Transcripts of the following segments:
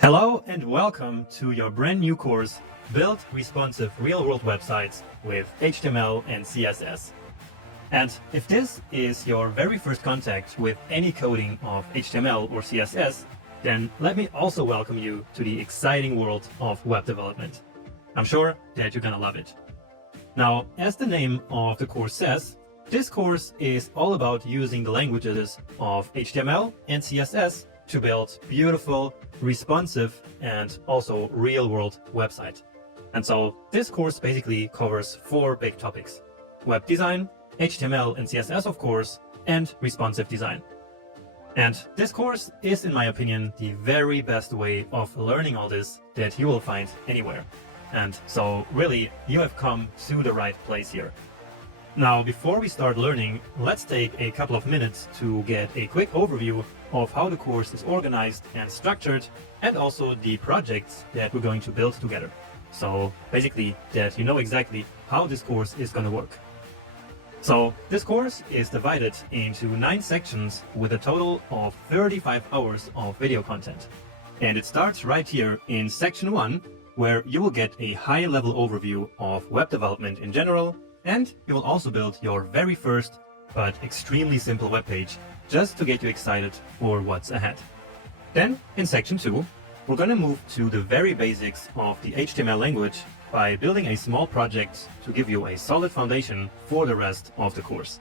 Hello and welcome to your brand new course, Build Responsive Real-World Websites with HTML and CSS. And if this is your very first contact with any coding of HTML or CSS, then let me also welcome you to the exciting world of web development. I'm sure that you're gonna love it. Now, as the name of the course says, this course is all about using the languages of HTML and CSS to build beautiful, responsive, and also real-world website. And so this course basically covers four big topics: web design, HTML and CSS, of course, and responsive design. And this course is, in my opinion, the very best way of learning all this that you will find anywhere. And so really, you have come to the right place here. Now, before we start learning, let's take a couple of minutes to get a quick overview of how the course is organized and structured, and also the projects that we're going to build together. So basically, that you know exactly how this course is going to work. So this course is divided into 9 sections with a total of 35 hours of video content. And it starts right here in section 1, where you will get a high-level overview of web development in general, and you will also build your very first but extremely simple web page just to get you excited for what's ahead. Then in section 2, we're going to move to the very basics of the HTML language by building a small project to give you a solid foundation for the rest of the course.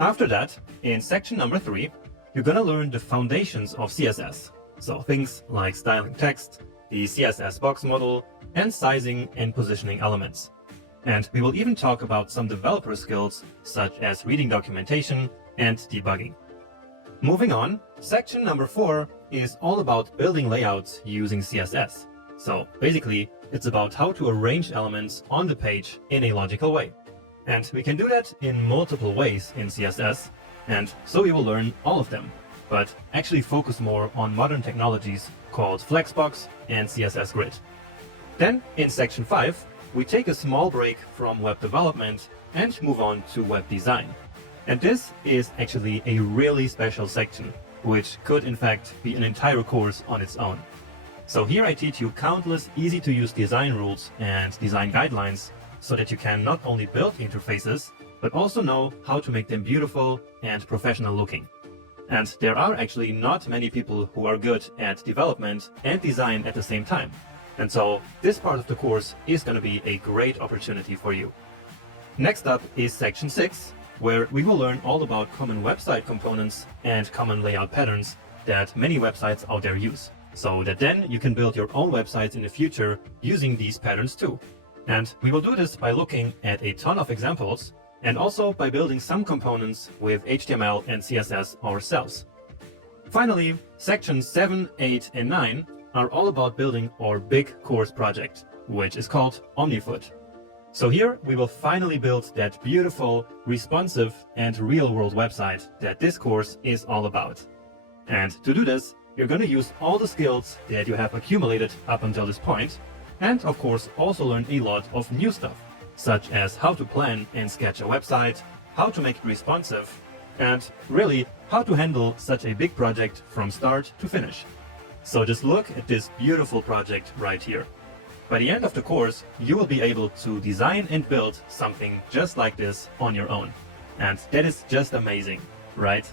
After that, in section number 3, you're going to learn the foundations of CSS. So things like styling text, the CSS box model, and sizing and positioning elements. And we will even talk about some developer skills such as reading documentation and debugging. Moving on, section number 4 is all about building layouts using CSS. So basically, it's about how to arrange elements on the page in a logical way. And we can do that in multiple ways in CSS, and so we will learn all of them, but actually focus more on modern technologies called Flexbox and CSS Grid. Then in section 5, we take a small break from web development and move on to web design. And this is actually a really special section, which could in fact be an entire course on its own. So here I teach you countless easy-to-use design rules and design guidelines so that you can not only build interfaces, but also know how to make them beautiful and professional looking. And there are actually not many people who are good at development and design at the same time. And so this part of the course is going to be a great opportunity for you. Next up is section 6, where we will learn all about common website components and common layout patterns that many websites out there use, so that then you can build your own websites in the future using these patterns too. And we will do this by looking at a ton of examples and also by building some components with HTML and CSS ourselves. Finally, sections 7, 8, and 9 are all about building our big course project, which is called Omnifoot. So here we will finally build that beautiful, responsive, and real-world website that this course is all about. And to do this, you're going to use all the skills that you have accumulated up until this point, and of course also learn a lot of new stuff, such as how to plan and sketch a website, how to make it responsive, and really how to handle such a big project from start to finish. So just look at this beautiful project right here. By the end of the course, you will be able to design and build something just like this on your own. And that is just amazing, right?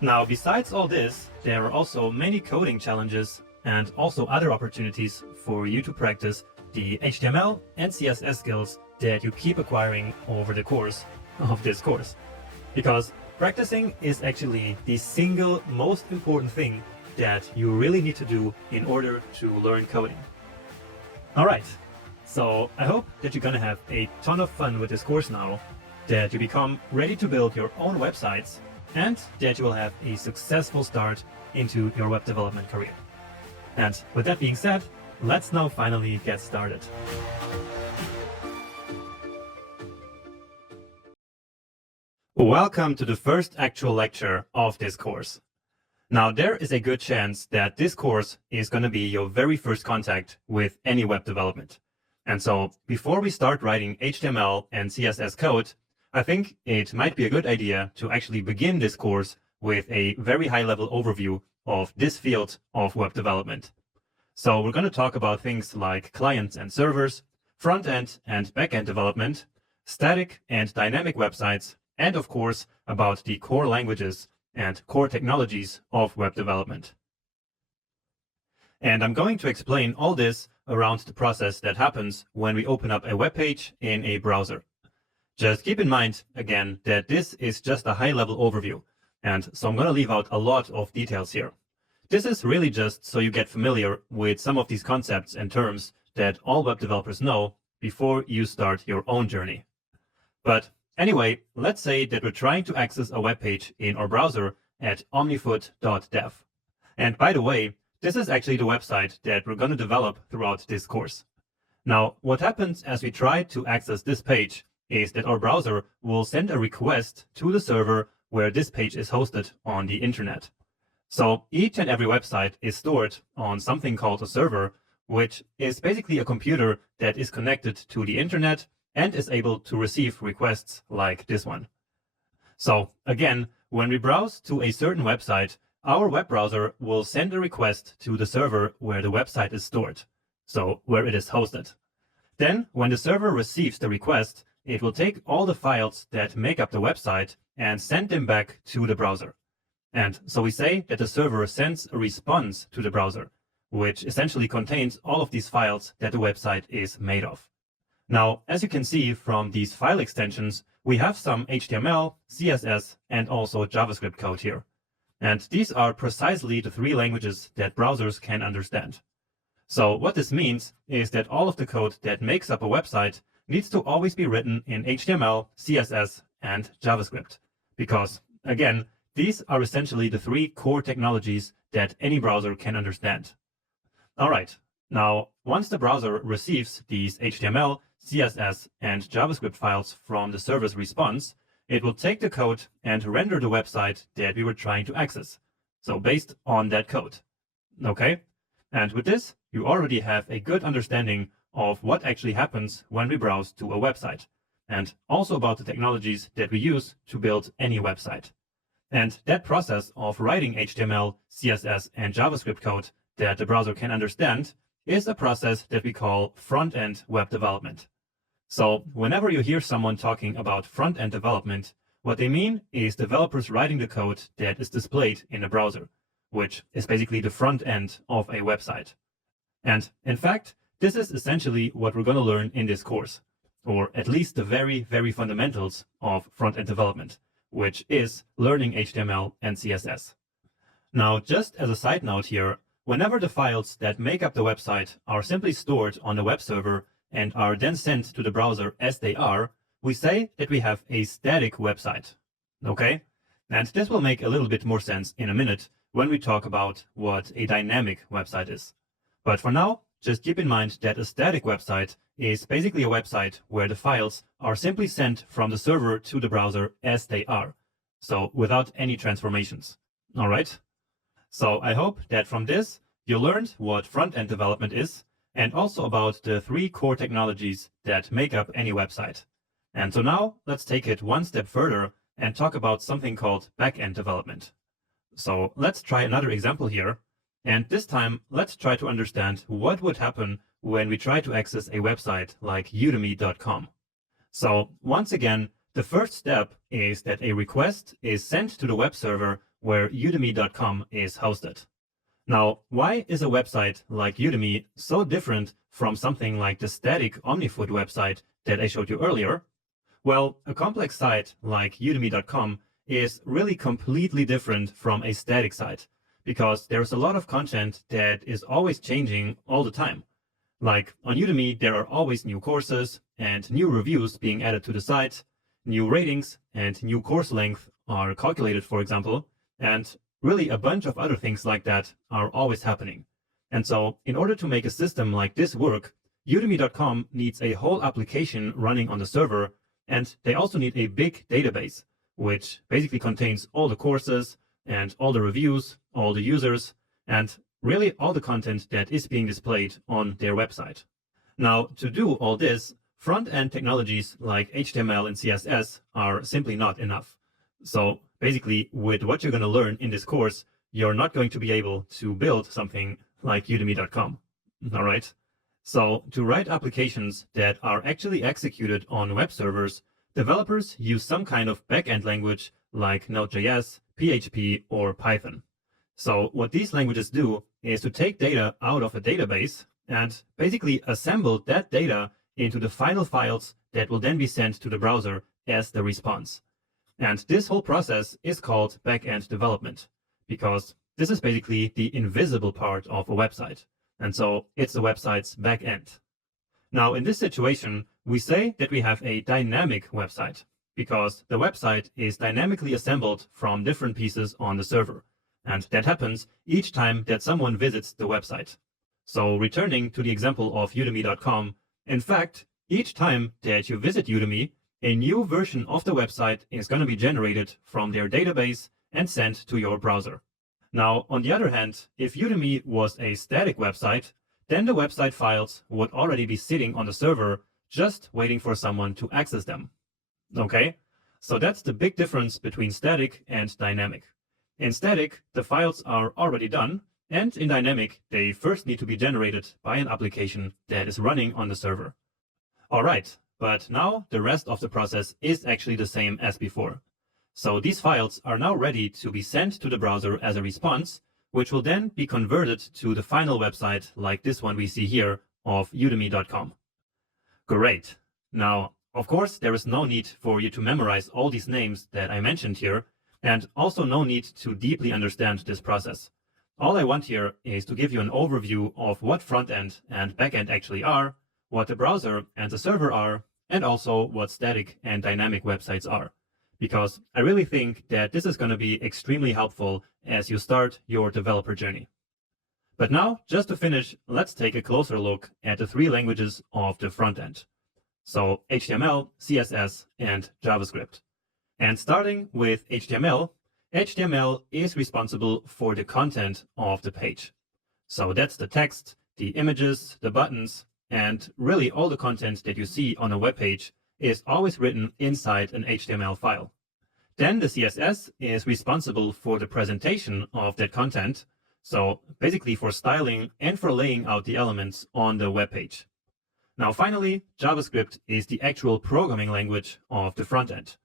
Now, besides all this, there are also many coding challenges and also other opportunities for you to practice the HTML and CSS skills that you keep acquiring over the course of this course. Because practicing is actually the single most important thing that you really need to do in order to learn coding. Alright, so I hope that you're gonna have a ton of fun with this course now, that you become ready to build your own websites, and that you will have a successful start into your web development career. And with that being said, let's now finally get started. Welcome to the first actual lecture of this course. Now, there is a good chance that this course is going to be your very first contact with any web development. And so before we start writing HTML and CSS code, I think it might be a good idea to actually begin this course with a very high-level overview of this field of web development. So we're going to talk about things like clients and servers, front-end and back-end development, static and dynamic websites, and of course about the core languages and core technologies of web development. And I'm going to explain all this around the process that happens when we open up a web page in a browser. Just keep in mind, again, that this is just a high-level overview, and so I'm going to leave out a lot of details here. This is really just so you get familiar with some of these concepts and terms that all web developers know before you start your own journey. But anyway, let's say that we're trying to access a web page in our browser at omnifoot.dev. And by the way, this is actually the website that we're going to develop throughout this course. Now, what happens as we try to access this page is that our browser will send a request to the server where this page is hosted on the internet. So each and every website is stored on something called a server, which is basically a computer that is connected to the internet and is able to receive requests like this one. So again, when we browse to a certain website, our web browser will send a request to the server where the website is stored, so where it is hosted. Then, when the server receives the request, it will take all the files that make up the website and send them back to the browser. And so we say that the server sends a response to the browser, which essentially contains all of these files that the website is made of. Now, as you can see from these file extensions, we have some HTML, CSS, and also JavaScript code here. And these are precisely the three languages that browsers can understand. So what this means is that all of the code that makes up a website needs to always be written in HTML, CSS, and JavaScript. Because, again, these are essentially the three core technologies that any browser can understand. All right, now, once the browser receives these HTML, CSS, and JavaScript files from the server's response, it will take the code and render the website that we were trying to access. So based on that code. Okay? And with this, you already have a good understanding of what actually happens when we browse to a website, and also about the technologies that we use to build any website. And that process of writing HTML, CSS, and JavaScript code that the browser can understand is a process that we call front-end web development. So whenever you hear someone talking about front-end development, what they mean is developers writing the code that is displayed in the browser, which is basically the front end of a website. And in fact, this is essentially what we're going to learn in this course, or at least the very, very fundamentals of front-end development, which is learning HTML and CSS. Now, just as a side note here, whenever the files that make up the website are simply stored on the web server and are then sent to the browser as they are, we say that we have a static website. Okay? And this will make a little bit more sense in a minute when we talk about what a dynamic website is. But for now, just keep in mind that a static website is basically a website where the files are simply sent from the server to the browser as they are, so without any transformations. All right? So I hope that from this, you learned what front-end development is, and also about the three core technologies that make up any website. And so now, let's take it one step further and talk about something called back-end development. So let's try another example here. And this time, let's try to understand what would happen when we try to access a website like udemy.com. So once again, the first step is that a request is sent to the web server where udemy.com is hosted. Now, why is a website like Udemy so different from something like the static Omnifoot website that I showed you earlier? Well, a complex site like udemy.com is really completely different from a static site, because there's a lot of content that is always changing all the time. Like on Udemy, there are always new courses and new reviews being added to the site, new ratings and new course length are calculated, for example, and really a bunch of other things like that are always happening. And so in order to make a system like this work, udemy.com needs a whole application running on the server, and they also need a big database, which basically contains all the courses and all the reviews, all the users, and really all the content that is being displayed on their website. Now, to do all this, front-end technologies like HTML and CSS are simply not enough. So basically, with what you're going to learn in this course, you're not going to be able to build something like udemy.com. All right. So to write applications that are actually executed on web servers, developers use some kind of backend language like Node.js, PHP, or Python. So what these languages do is to take data out of a database and basically assemble that data into the final files that will then be sent to the browser as the response. And this whole process is called backend development, because this is basically the invisible part of a website. And so it's the website's backend. Now, in this situation, we say that we have a dynamic website, because the website is dynamically assembled from different pieces on the server. And that happens each time that someone visits the website. So returning to the example of udemy.com, in fact, each time that you visit Udemy, a new version of the website is going to be generated from their database and sent to your browser. Now, on the other hand, if Udemy was a static website, then the website files would already be sitting on the server, just waiting for someone to access them. Okay? So that's the big difference between static and dynamic. In static, the files are already done, and in dynamic, they first need to be generated by an application that is running on the server. All right, but now the rest of the process is actually the same as before. So these files are now ready to be sent to the browser as a response, which will then be converted to the final website like this one we see here of udemy.com. Great. Now, of course, there is no need for you to memorize all these names that I mentioned here, and also no need to deeply understand this process. All I want here is to give you an overview of what front-end and back-end actually are, what the browser and the server are, and also what static and dynamic websites are. Because I really think that this is going to be extremely helpful as you start your developer journey. But now, just to finish, let's take a closer look at the three languages of the front-end. So HTML, CSS, and JavaScript. And starting with HTML, HTML is responsible for the content of the page. So that's the text, the images, the buttons, and really all the content that you see on a web page is always written inside an HTML file. Then the CSS is responsible for the presentation of that content, so basically for styling and for laying out the elements on the web page. Now finally, JavaScript is the actual programming language of the front end.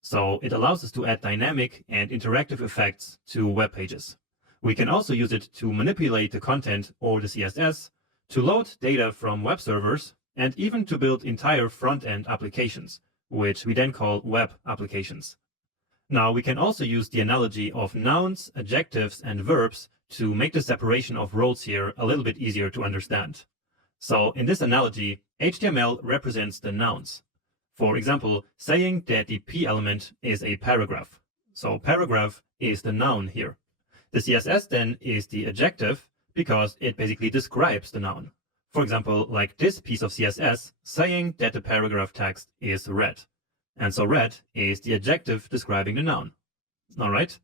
So it allows us to add dynamic and interactive effects to web pages. We can also use it to manipulate the content or the CSS, to load data from web servers, and even to build entire front-end applications, which we then call web applications. Now we can also use the analogy of nouns, adjectives, and verbs to make the separation of roles here a little bit easier to understand. So in this analogy, HTML represents the nouns. For example, saying that the P element is a paragraph. So paragraph is the noun here. The CSS then is the adjective because it basically describes the noun. For example, like this piece of CSS saying that the paragraph text is red. And so red is the adjective describing the noun. All right.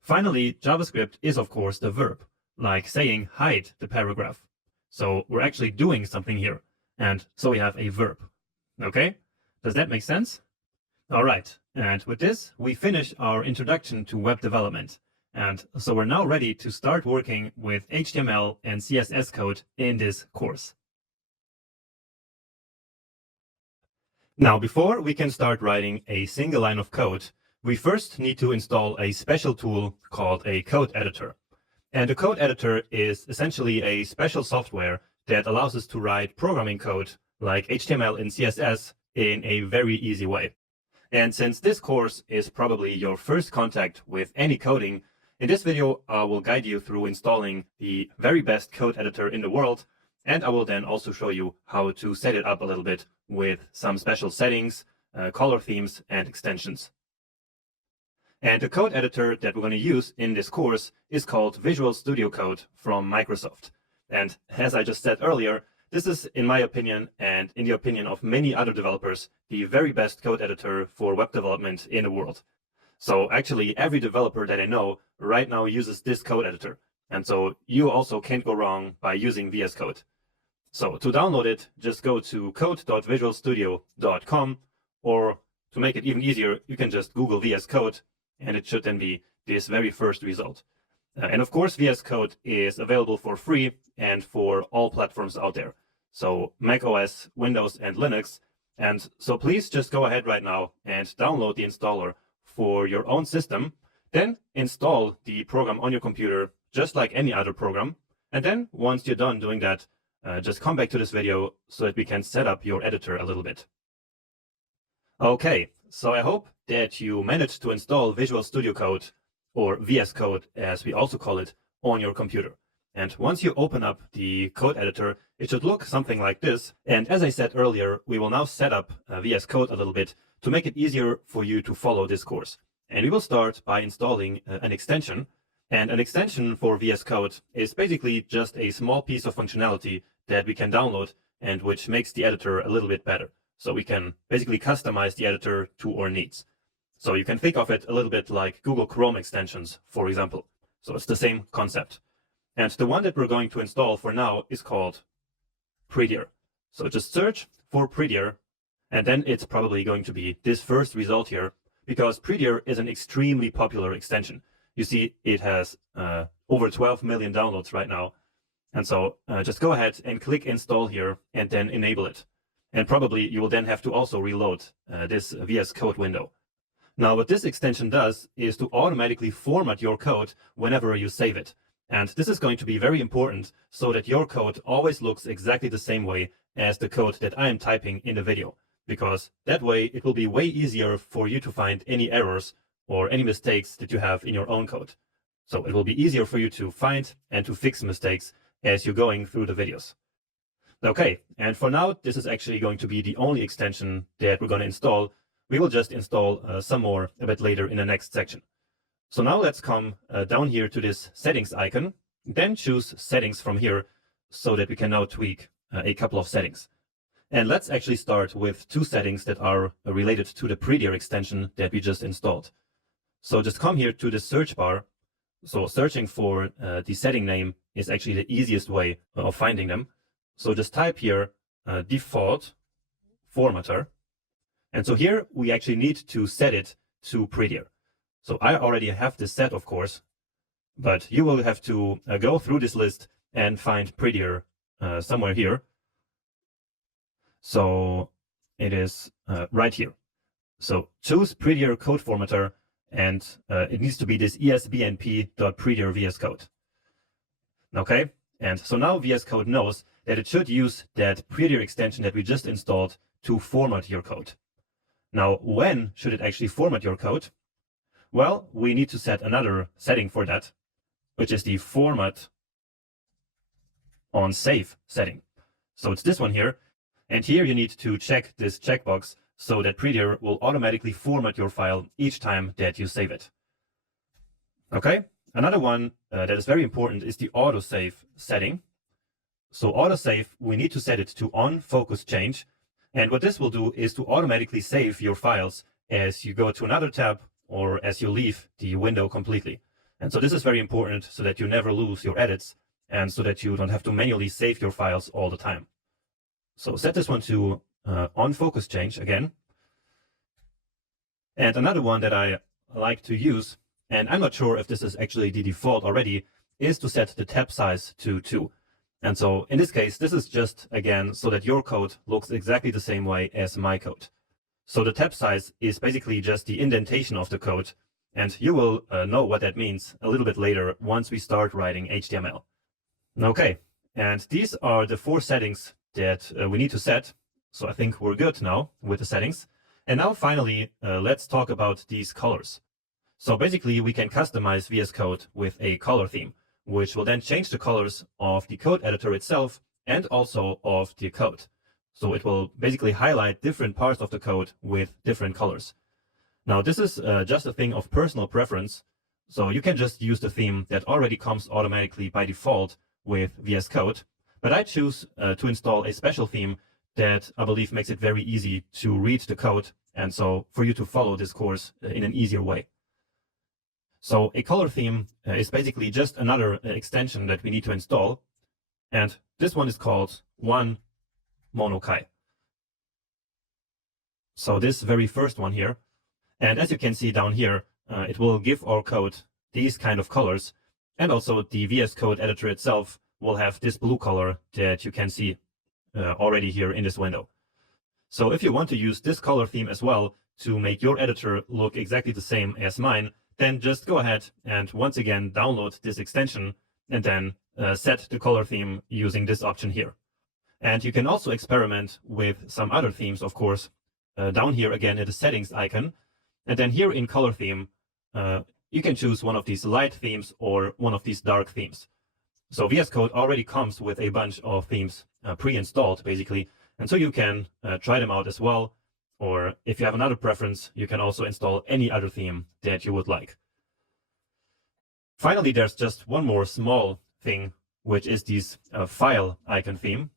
Finally, JavaScript is of course the verb, like saying hide the paragraph. So we're actually doing something here. And so we have a verb. Okay? Does that make sense? All right, and with this, we finish our introduction to web development. And so we're now ready to start working with HTML and CSS code in this course. Now, before we can start writing a single line of code, we first need to install a special tool called a code editor. And a code editor is essentially a special software that allows us to write programming code like HTML and CSS in a very easy way. And since this course is probably your first contact with any coding, in this video I will guide you through installing the very best code editor in the world, and I will then also show you how to set it up a little bit with some special settings, color themes, and extensions. And the code editor that we're going to use in this course is called Visual Studio Code from Microsoft. And as I just said earlier, this is, in my opinion, and in the opinion of many other developers, the very best code editor for web development in the world. So actually, every developer that I know right now uses this code editor. And so you also can't go wrong by using VS Code. So to download it, just go to code.visualstudio.com, or to make it even easier, you can just Google VS Code, and it should then be this very first result. And of course, VS Code is available for free and for all platforms out there. So Mac OS, Windows, and Linux. And so please just go ahead right now and download the installer for your own system. Then install the program on your computer just like any other program. And then once you're done doing that, just come back to this video so that we can set up your editor a little bit. Okay, so I hope that you managed to install Visual Studio Code, or VS Code as we also call it, on your computer. And once you open up the code editor, it should look something like this. And as I said earlier, we will now set up VS Code a little bit to make it easier for you to follow this course. And we will start by installing an extension. And an extension for VS Code is basically just a small piece of functionality that we can download and which makes the editor a little bit better. So we can basically customize the editor to our needs. So you can think of it a little bit like Google Chrome extensions, for example. So it's the same concept. And the one that we're going to install for now is called Prettier. So just search for Prettier, and then it's probably going to be this first result here, because Prettier is an extremely popular extension. You see, it has over 12 million downloads right now. And so just go ahead and click install here and then enable it. And probably you will then have to also reload this VS Code window. Now, what this extension does is to automatically format your code whenever you save it. And this is going to be very important so that your code always looks exactly the same way as the code that I am typing in the video, because that way it will be way easier for you to find any errors or any mistakes that you have in your own code. So it will be easier for you to find and to fix mistakes as you're going through the videos. Okay, and for now, this is actually going to be the only extension that we're going to install. We will just install some more a bit later in the next section. So now let's come down here to this settings icon, then choose settings from here so that we can now tweak a couple of settings. And let's actually start with two settings that are related to the Prettier extension that we just installed. So just come here to the search bar. So searching for the setting name is actually the easiest way of finding them. So just type here default formatter. And so here we actually need to set it to Prettier. So I already have this set, of course, but you will have to go through this list and find Prettier somewhere here. So it is right here. So choose Prettier code formatter, and it needs to be this esbnp.prettier VS Code. Okay, and so now VS Code knows that it should use that Prettier extension that we just installed to format your code. Now, when should it actually format your code? Well, we need to set another setting for that, which is the format on save setting. So it's this one here. And here you need to check this checkbox so that Prettier will automatically format your file each time that you save it. Okay, another one that is very important is the autosave setting. So autosave, we need to set it to on focus change. And what this will do is to automatically save your files as you go to another tab or as you leave the window completely. And so this is very important so that you never lose your edits and so that you don't have to manually save your files all the time. So set this one to on focus change again. And another one that I like to use, and I'm not sure if this is actually the default already, is to set the tab size to 2. And so in this case, this is just, again, so that your code looks exactly the same way as my code. So the tab size is basically just the indentation of the code, and you will know what that means a little bit later once we start writing HTML. Okay, and these are the 4 settings that we need to set. So I think we're good now with the settings. And now finally, let's talk about these colors. So basically, we can customize VS Code with a color theme, which will then change the colors of the code editor itself and also of the code. So it will basically highlight different parts of the code with different colors. Now, this is just a thing of personal preference. So you can just use the theme that already comes automatically by default with VS Code. But I choose to install a special theme that I believe makes it very easy to read the code, and so for you to follow this course in an easier way. So a color theme is basically just another extension that we need to install, and this one is called One Monokai. So this very first one here, and as you can see down here, it will give our code these kind of colors, And also the VS Code editor itself will have this blue color that you can see already here in this window. So if you want to use this color theme as well to make your editor look exactly the same as mine, then just go ahead and once again download this extension and then set the color theme using this option here. And you can also experiment with some other themes, of course, down here again in the settings icon. And then here in color theme, you can choose one of these light themes or one of these dark themes. So VS Code already comes with a bunch of themes pre-installed, basically. And so you can try them out as well. Or if you have another preference, you can also install any other theme that you would like. Finally, there's just one more small thing, which is this file icon theme.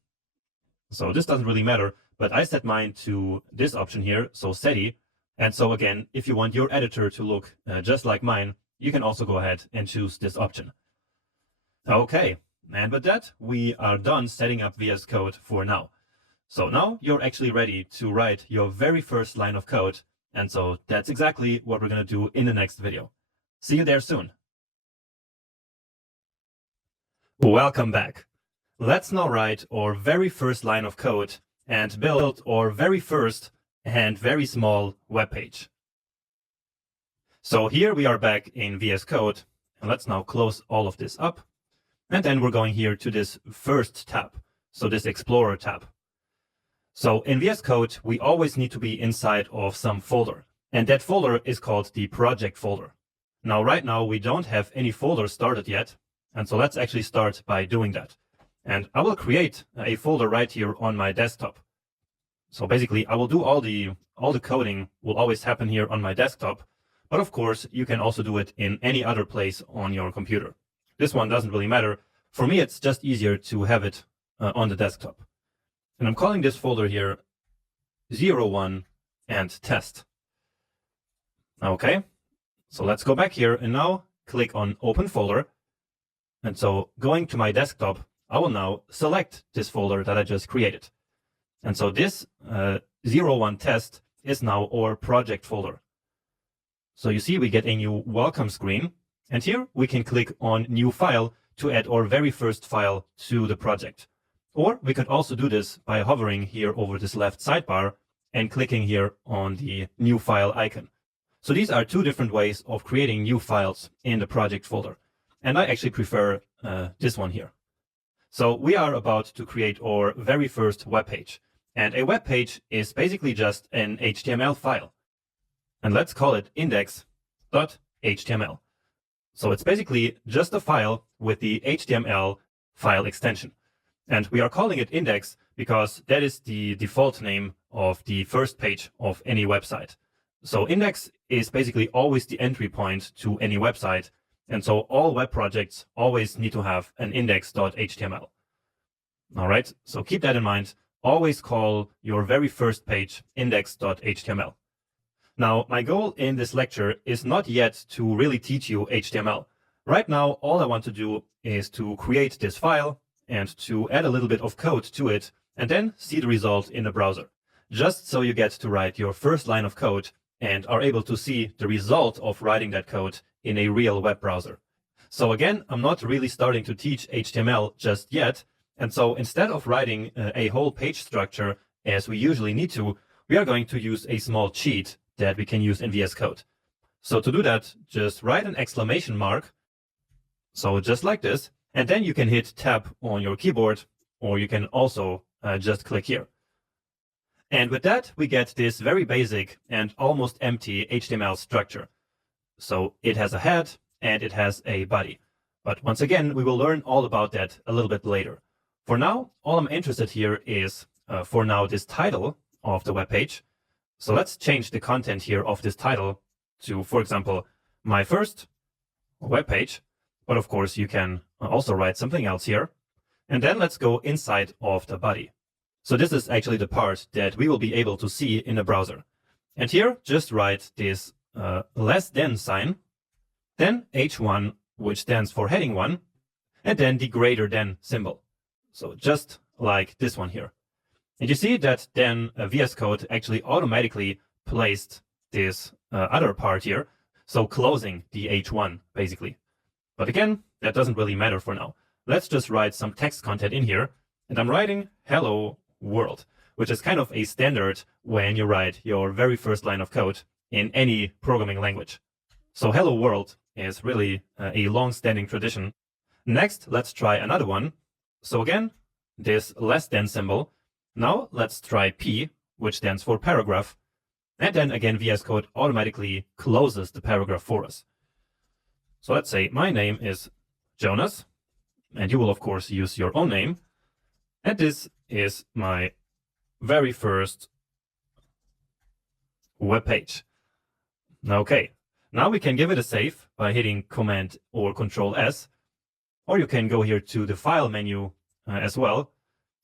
So this doesn't really matter, but I set mine to this option here, so SETI. And so again, if you want your editor to look just like mine, you can also go ahead and choose this option. Okay, and with that, we are done setting up VS Code for now. So now you're actually ready to write your very first line of code. And so that's exactly what we're going to do in the next video. See you there soon. Welcome back. Let's now write our very first line of code and build our very first and very small web page. So here we are back in VS Code, and let's now close all of this up. And then we're going here to this first tab, so this Explorer tab. So in VS Code, we always need to be inside of some folder, and that folder is called the project folder. Now, right now, we don't have any folder started yet, and so let's actually start by doing that. And I will create a folder right here on my desktop. So basically, I will do all the coding will always happen here on my desktop, but of course, you can also do it in any other place on your computer. This one doesn't really matter. For me, it's just easier to have it on the desktop. And I'm calling this folder here 01 and test. Okay, so let's go back here and now click on open folder. And so going to my desktop, I will now select this folder that I just created. And so this 01 test is now our project folder. So you see we get a new welcome screen. And here we can click on new file to add our very first file to the project. Or we could also do this by hovering here over this left sidebar and clicking here on the new file icon. So these are two different ways of creating new files in the project folder. And I actually prefer this one here. So we are about to create our very first web page. And a web page is basically just an HTML file. And let's call it index.html. So it's basically just a file with the HTML file extension. And we are calling it index because that is the default name of the first page of any website. So index is basically always the entry point to any website. And so all web projects always need to have an index.html. All right, so keep that in mind. Always call your very first page index.html. Now, my goal in this lecture is not yet to really teach you HTML. Right now, all I want to do is to create this file and to add a little bit of code to it and then see the result in the browser. Just so you get to write your first line of code and are able to see the result of writing that code in a real web browser. So again, I'm not really starting to teach HTML just yet. And so instead of writing a whole page structure as we usually need to, we are going to use a small cheat that we can use in VS Code. So to do that, just write an exclamation mark. So just like this, and then you can hit tab on your keyboard, or you can also just click here. And with that, we get this very basic and almost empty HTML structure. So it has a head and it has a body. But once again, we will learn all about that a little bit later. For now, all I'm interested here is, for now, this title of the web page. So let's change the content here of this title to, for example, my first web page. But of course, you can also write something else here. And then let's go inside of the body. So this is actually the part that we will be able to see in the browser. And here, just write this less than sign, then H1, which stands for heading 1, and then the greater than symbol. So just like this one here. And you see that then VS Code actually automatically placed this other part here. So closing the H1, basically. But again, that doesn't really matter for now. Let's just write some text content in here. And I'm writing hello world, which is kind of a standard when you write your very first line of code in any programming language. So hello world is really a long-standing tradition. Next, let's try another one. So again, this less than symbol. Now let's try P, which stands for paragraph. And then again, VS Code automatically closes the paragraph for us. So let's say my name is Jonas, and you will of course use your own name. And this is my very first web page. Okay, now we can give it a save by hitting Command or Control S, or you can go here to the File menu as well.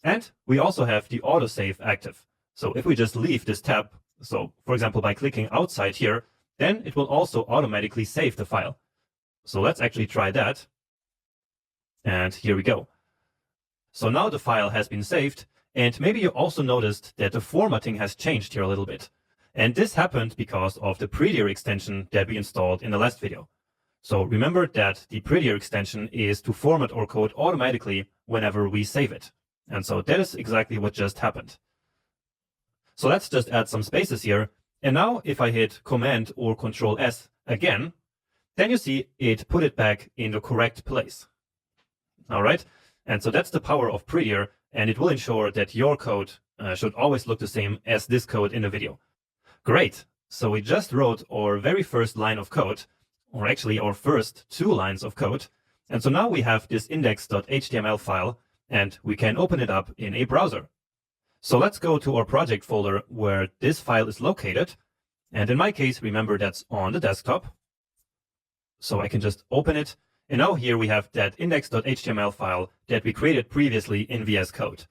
And we also have the autosave active. So if we just leave this tab, so for example by clicking outside here, then it will also automatically save the file. So let's actually try that. And here we go. So now the file has been saved, and maybe you also noticed that the formatting has changed here a little bit. And this happened because of the Prettier extension that we installed in the last video. So remember that the Prettier extension is to format our code automatically whenever we save it. And so that is exactly what just happened. So let's just add some spaces here. And now if I hit Command or Control S again, then you see it put it back in the correct place. All right. And so that's the power of Prettier, and it will ensure that your code should always look the same as this code in the video. Great. So we just wrote our very first line of code, or actually our first 2 lines of code. And so now we have this index.html file, and we can open it up in a browser. So let's go to our project folder where this file is located. And in my case, remember that's on the desktop. So I can just open it. And now here we have that index.html file that we created previously in VS Code.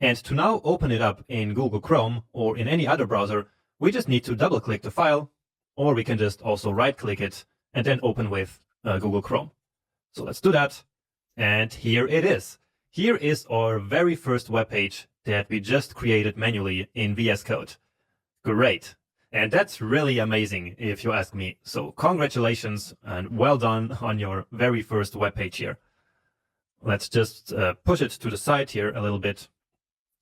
And to now open it up in Google Chrome or in any other browser, we just need to double click the file, or we can just also right click it and then open with Google Chrome. So let's do that. And here it is. Here is our very first web page that we just created manually in VS Code. Great. And that's really amazing if you ask me. So congratulations and well done on your very first web page here. Let's just push it to the side here a little bit,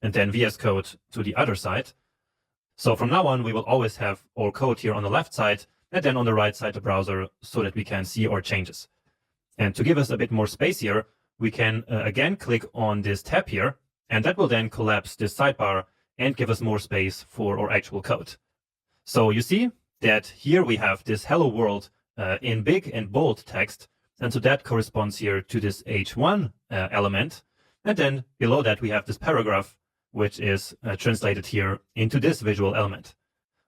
and then VS Code to the other side. So from now on, we will always have our code here on the left side, and then on the right side the browser, so that we can see our changes. And to give us a bit more space here, we can again click on this tab here, and that will then collapse this sidebar and give us more space for our actual code. So you see that here we have this hello world in big and bold text. And so that corresponds here to this H1 element. And then below that, we have this paragraph, which is translated here into this visual element.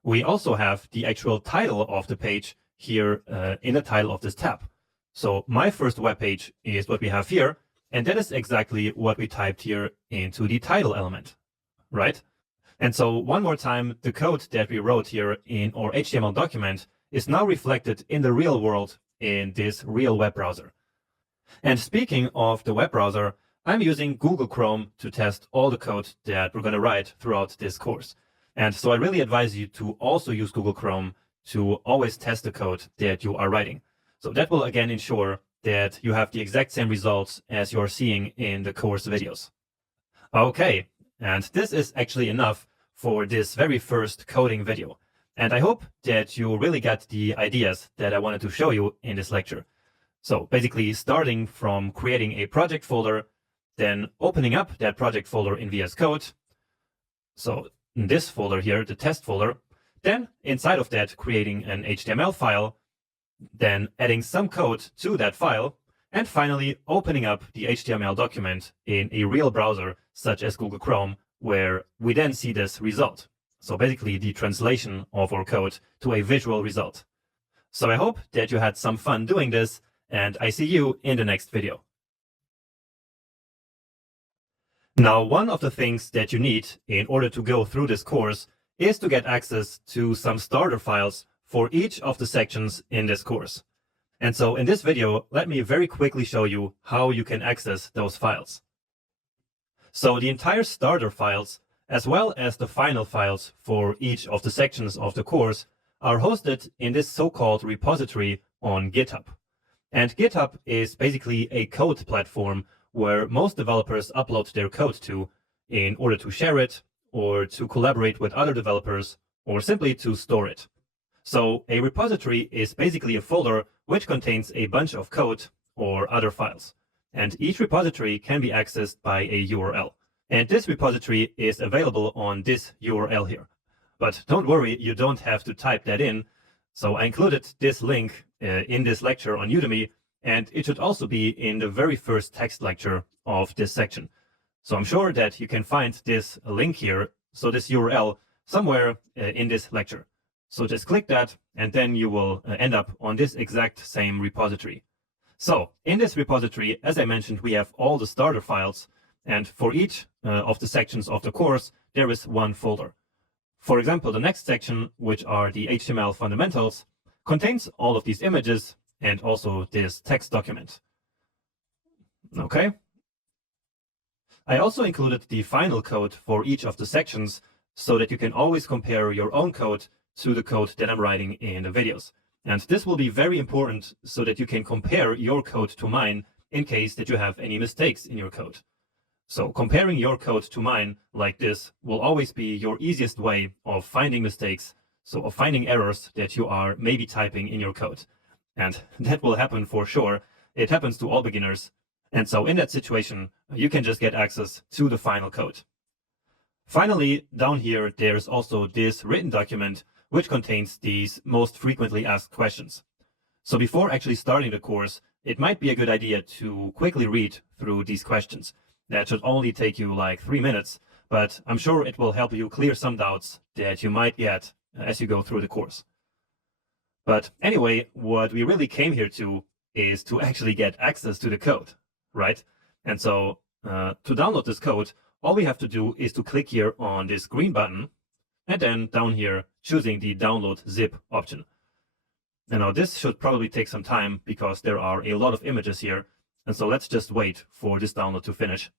We also have the actual title of the page here in the title of this tab. So my first web page is what we have here. And that is exactly what we typed here into the title element, right? And so one more time, the code that we wrote here in our HTML document is now reflected in the real world in this real web browser. And speaking of the web browser, I'm using Google Chrome to test all the code that we're going to write throughout this course. And so I really advise you to also use Google Chrome to always test the code that you are writing. So that will again ensure that you have the exact same results as you're seeing in the course videos. Okay. And this is actually enough for this very first coding video. And I hope that you really got the ideas that I wanted to show you in this lecture. So basically starting from creating a project folder, then opening up that project folder in VS Code. So in this folder here, the test folder, then inside of that creating an HTML file, then adding some code to that file, and finally opening up the HTML document in a real browser such as Google Chrome, where we then see this result. So basically the translation of our code to a visual result. So I hope that you had some fun doing this, and I see you in the next video. Now, one of the things that you need in order to go through this course is to get access to some starter files for each of the sections in this course. And so in this video, let me very quickly show you how you can access those files. So the entire starter files, as well as the final files for each of the sections of the course, are hosted in this so-called repository on GitHub. And GitHub is basically a code platform where most developers upload their code to in order to share it, or to collaborate with other developers, or simply to store it. So a repository is basically a folder which contains a bunch of code or other files. And each repository can be accessed by a URL. And this repository is available on this URL here. But don't worry, you don't have to type that in. So I included this link in this lecture on Udemy, and it should also be in the very first text lecture of this section. So I'm sure that you can find this link here, so this URL, somewhere in this lecture. So just click that, and then you will end up on this exact same repository. So in this repository, as I mentioned, we have all the starter files, and for each of the sections of the course, there is one folder. For example, the next section, which are the HTML fundamentals, contains all of these images and also this text document. Okay. I also included the final code for each of the sections so that you can always compare your own code to the code that I'm writing in the videos. And this will be very important so that you can compare your code to mine in case that you have any mistakes in your code. So comparing your code to mine like this will always be your easiest way of finding mistakes, so of finding errors that you are maybe typing in your code. And that will happen for sure. It happens to all beginners. And so in that situation, you can just get access to the final code. Finally, down here, there's also this written document, which contains these most frequently asked questions. So before actually starting the course, it might be a good idea to quickly read through these questions. That should only take you like 3 minutes, but I'm sure it will help you clear some doubts that you might get as you go through the course. But anyway, what we really came here to is to actually get access to the code, right? And so to download this code, all we have to do is to click here on this green button, and then down here, choosing the download zip option. And now this should probably take some time because there are a lot of images here. And so let's just wait for this download to finish.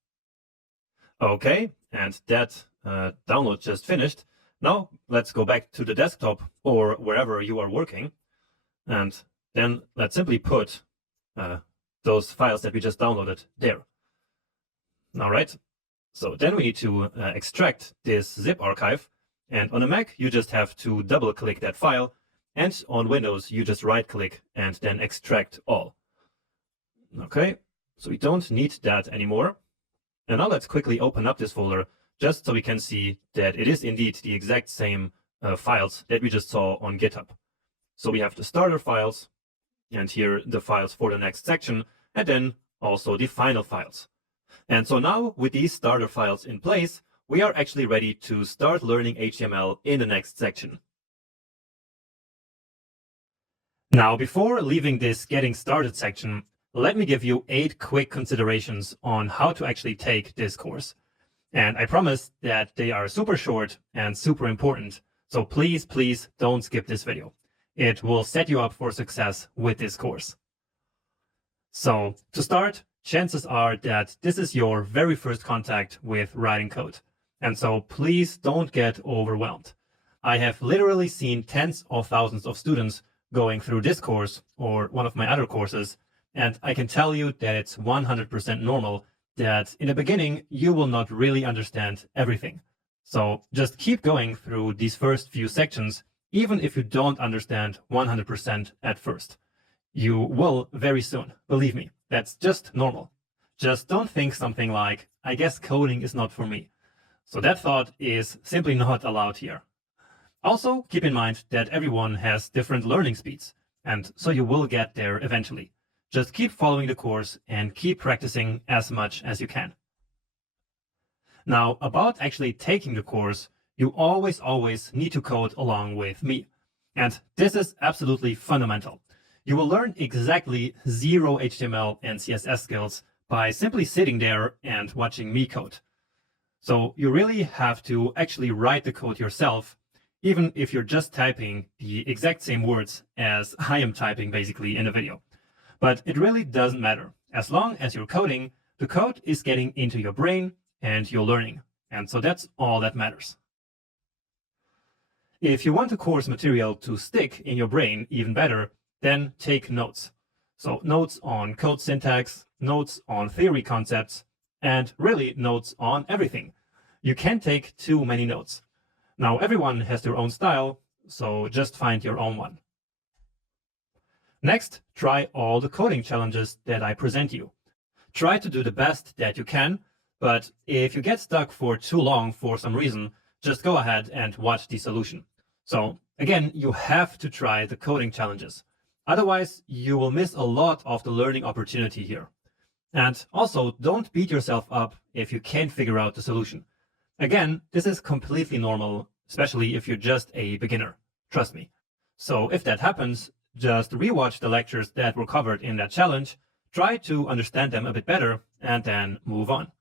Okay, and that download just finished. Now let's go back to the desktop or wherever you are working. And then let's simply put those files that we just downloaded there. All right, so then we need to extract this zip archive. And on a Mac, you just have to double click that file. And on Windows, you just right click and then extract all. Okay, so we don't need that anymore. And now let's quickly open up this folder just so we can see that it is indeed the exact same files that we just saw on GitHub. So we have the starter files, and here the files for the next section, and then also the final files. And so now with these starter files in place, we are actually ready to start learning HTML in the next section. Now, before leaving this getting started section, let me give you 8 quick considerations on how to actually take this course. And I promise that they are super short and super important. So please, please don't skip this video. It will set you up for success with this course. So to start, chances are that this is your very first contact with writing code. And so please don't get overwhelmed. I have literally seen tens of thousands of students going through this course or one of my other courses, and I can tell you that it's 100% normal that in the beginning you will not really understand everything. So just keep going through these first few sections, even if you don't understand 100% at first. You will very soon, believe me, that's just normal. Just don't think something like, I guess coding is not for me. So that thought is simply not allowed here. Also, keep in mind that everyone has different learning speeds, and so you will get there eventually. Just keep following the course and keep practicing as much as you can. Now, about actually taking the course, you always need to code along with me. And this is absolutely fundamental. You will learn exactly 0 HTML and CSS skills by simply sitting there and watching me code. So you really have to actually write the code yourself, even if you're just typing the exact same words as I am typing basically in a video. But it really doesn't matter. As long as you're coding, the code is getting into your brain and you're learning. And so that's all that matters. If you want the course material to stick in your brain even better, then take notes. So notes on code syntax, notes on theory concepts, and really notes on everything. You can't take too many notes. Now everyone has their own style, so just find your own one. Next, try all the coding challenges that I present you. Try to do the best that you can, but if you get stuck for too long for some reason, just go ahead and watch the solution. So again, you have to try the coding challenges. Otherwise, you will miss a lot of the learning opportunity here. And also, don't beat yourself up if you can't figure out the solution. Again, this is completely normal, especially if you're just a beginner. Trust me. So if that happens, just rewatch the lectures that were covered in that challenge, try to understand them a bit better, and then move on.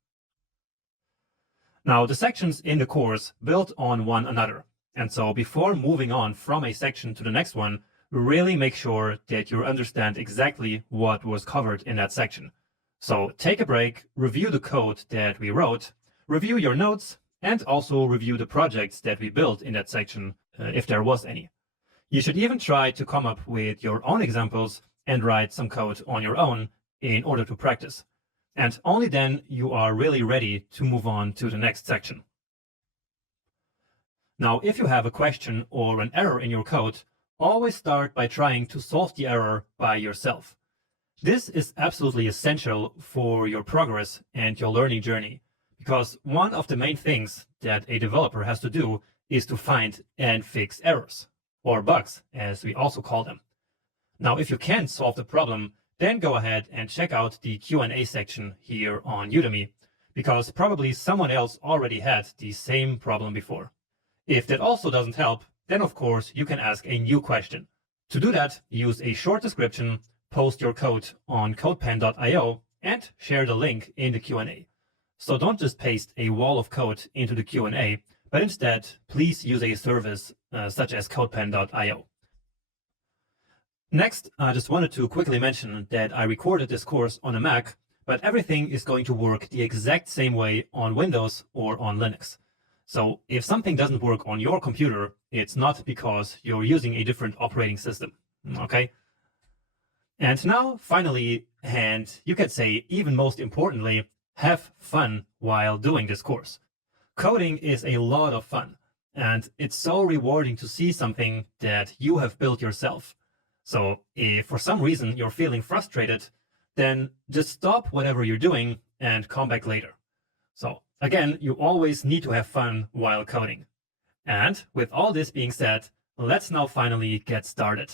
Now, the sections in the course build on one another. And so before moving on from a section to the next one, really make sure that you understand exactly what was covered in that section. So take a break, review the code that we wrote, review your notes, and also review the projects that we built in that section, if there was any. You should even try to come up with your own examples and write some code on your own in order to practice. And only then you are really ready to move on to the next section. Now, if you have a question or an error in your code, always start by trying to solve the error by yourself. This is absolutely essential for your progress and your learning journey, because one of the main things that a developer has to do is to find and fix errors, or bugs, as we also call them. Now, if you can't solve the problem, then go ahead and check out the Q&A section here on Udemy, because probably someone else already had the same problem before. If that also doesn't help, then of course you can ask a new question. To do that, use a short description, post your code on codepen.io, and share the link in the Q&A. So don't just paste a wall of code into the Q&A, but instead, please use a service such as codepen.io. Next, I just wanted to quickly mention that I recorded this course on a Mac, but everything is going to work the exact same way on Windows or on Linux. So if something doesn't work on your computer, it's not because you're using a different operating system, okay? And now, finally, and you could say even most importantly, have fun while doing this course. Coding is a lot of fun, and it's so rewarding to see something that you have built yourself. So if for some reason you're feeling frustrated, then just stop whatever you're doing and come back later. So again, you always need to have fun while coding. And with all this being said, let's now finally get started.